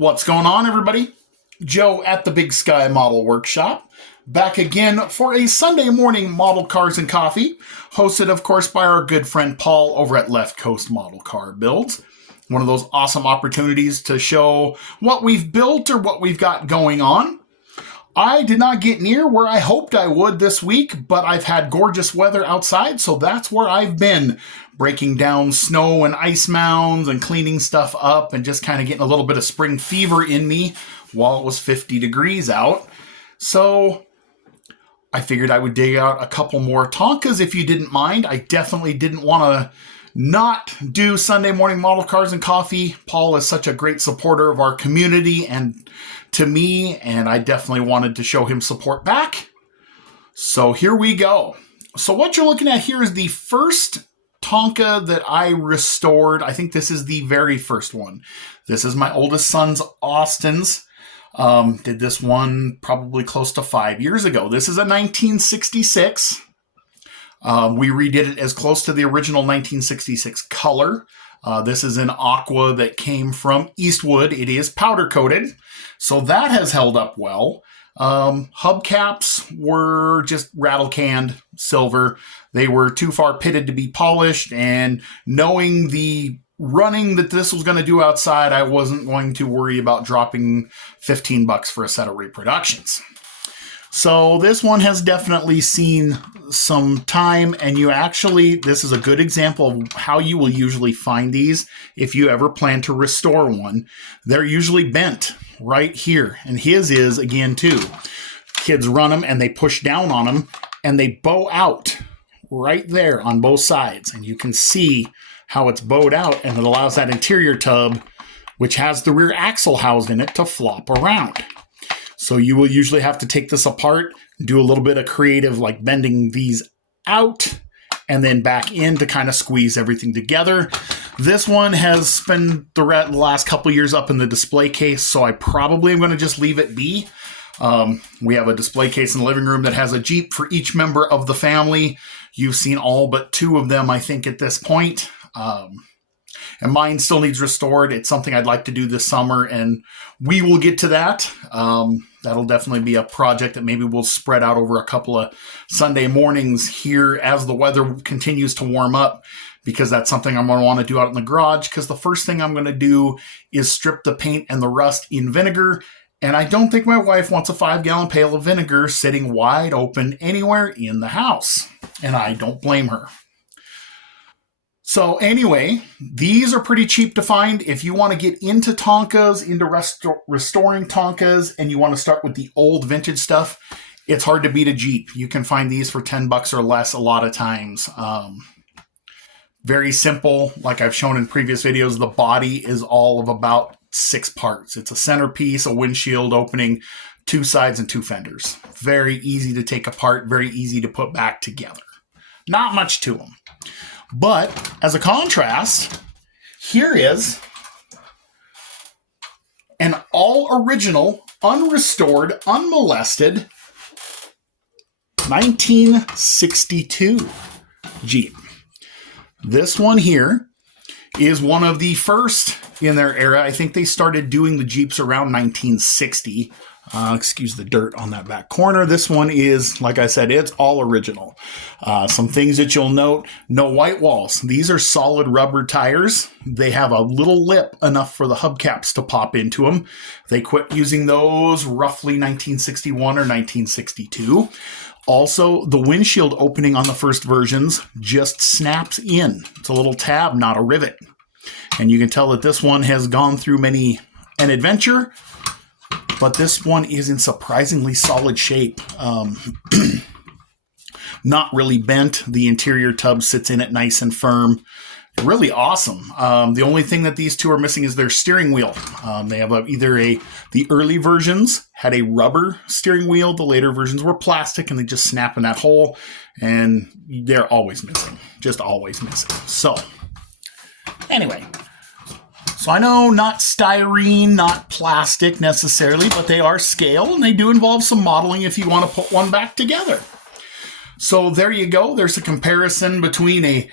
What's going on, everybody? Joe at the Big Sky Model Workshop, back again for a Sunday morning model cars and coffee, hosted, of course, by our good friend Paul over at Left Coast Model Car Builds. One of those awesome opportunities to show what we've built or what we've got going on. I did not get near where I hoped I would this week, but I've had gorgeous weather outside, so that's where I've been, breaking down snow and ice mounds and cleaning stuff up and just kind of getting a little bit of spring fever in me while it was 50 degrees out. So I figured I would dig out a couple more Tonkas if you didn't mind. I definitely didn't want to not do Sunday morning model cars and coffee. Paul is such a great supporter of our community and to me, and I definitely wanted to show him support back. So here we go. So what you're looking at here is the first Tonka that I restored. I think this is the very first one. This is my oldest son's Austin's. Did this one probably close to 5 years ago. This is a 1966. We redid it as close to the original 1966 color. This is an aqua that came from Eastwood. It is powder coated, so that has held up well. Hubcaps were just rattle canned silver. They were too far pitted to be polished, and knowing the running that this was going to do outside, I wasn't going to worry about dropping $15 for a set of reproductions. So this one has definitely seen some time, and this is a good example of how you will usually find these if you ever plan to restore one. They're usually bent right here, and his is again too. Kids run them and they push down on them and they bow out right there on both sides, and you can see how it's bowed out, and it allows that interior tub, which has the rear axle housed in it, to flop around. So you will usually have to take this apart, do a little bit of creative like bending these out and then back in to kind of squeeze everything together. This one has spent the last couple years up in the display case, so I probably am going to just leave it be. We have a display case in the living room that has a Jeep for each member of the family. You've seen all but two of them, I think, at this point. And mine still needs restored. It's something I'd like to do this summer, and we will get to that. That'll definitely be a project that maybe we'll spread out over a couple of Sunday mornings here as the weather continues to warm up, because that's something I'm going to want to do out in the garage, because the first thing I'm going to do is strip the paint and the rust in vinegar, and I don't think my wife wants a 5-gallon pail of vinegar sitting wide open anywhere in the house, and I don't blame her. So anyway, these are pretty cheap to find. If you want to get into Tonkas, into restoring Tonkas, and you want to start with the old vintage stuff, it's hard to beat a Jeep. You can find these for $10 or less a lot of times. Very simple. Like I've shown in previous videos, the body is all of about 6 parts. It's a centerpiece, a windshield opening, 2 sides, and 2 fenders. Very easy to take apart, very easy to put back together. Not much to them. But as a contrast, here is an all-original, unrestored, unmolested 1962 Jeep. This one here is one of the first in their era. I think they started doing the Jeeps around 1960. Excuse the dirt on that back corner. This one is, like I said, it's all original. Some things that you'll note: no white walls. These are solid rubber tires. They have a little lip enough for the hubcaps to pop into them. They quit using those roughly 1961 or 1962. Also, the windshield opening on the first versions just snaps in. It's a little tab, not a rivet. And you can tell that this one has gone through many an adventure, but this one is in surprisingly solid shape. Not really bent. The interior tub sits in it nice and firm. Really awesome. The only thing that these two are missing is their steering wheel. They have the early versions had a rubber steering wheel. The later versions were plastic, and they just snap in that hole, and they're always missing. Just always missing. So anyway, so I know not styrene, not plastic necessarily, but they are scale, and they do involve some modeling if you want to put one back together. So there you go. There's a comparison between a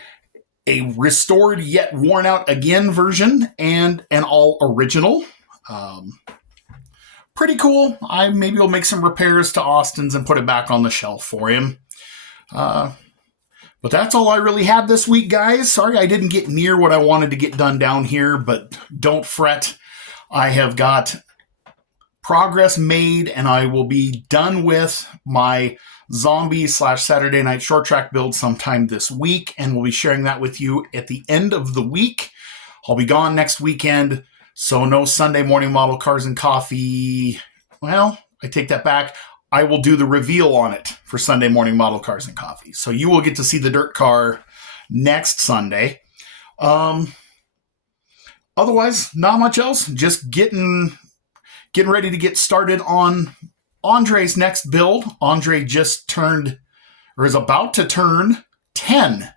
restored yet worn out again version and an all original. Pretty cool. I maybe will make some repairs to Austin's and put it back on the shelf for him. But that's all I really had this week, guys. Sorry I didn't get near what I wanted to get done down here, but don't fret. I have got progress made, and I will be done with my zombie/Saturday night short track build sometime this week, and we'll be sharing that with you at the end of the week. I'll be gone next weekend, so no Sunday morning model cars and coffee. Well, I take that back. I will do the reveal on it for Sunday morning model cars and coffee. So you will get to see the dirt car next Sunday. Otherwise, not much else. Just getting ready to get started on Andre's next build. Andre just turned, or is about to turn, 10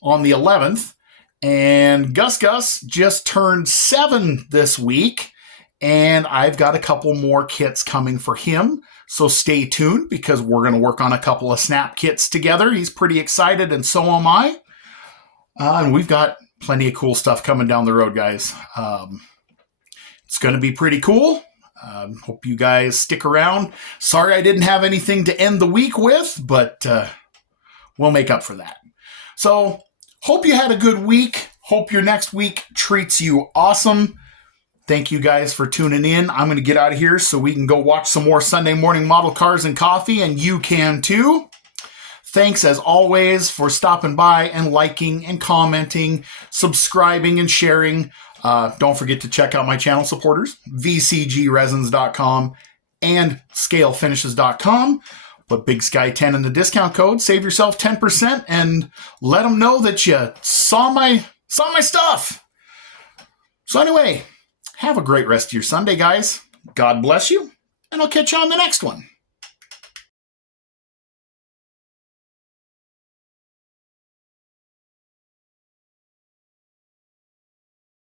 on the 11th. And Gus just turned 7 this week. And I've got a couple more kits coming for him. So stay tuned, because we're going to work on a couple of snap kits together. He's pretty excited, and so am I. And we've got plenty of cool stuff coming down the road, guys. It's going to be pretty cool. Hope you guys stick around. Sorry I didn't have anything to end the week with, but we'll make up for that. So hope you had a good week. Hope your next week treats you awesome. Thank you guys for tuning in. I'm going to get out of here so we can go watch some more Sunday morning model cars and coffee, and you can too. Thanks as always for stopping by and liking and commenting, subscribing and sharing. Don't forget to check out my channel supporters, vcgresins.com and scalefinishes.com. Put Big Sky 10 in the discount code, save yourself 10%, and let them know that you saw my stuff. So anyway, have a great rest of your Sunday, guys. God bless you, and I'll catch you on the next one.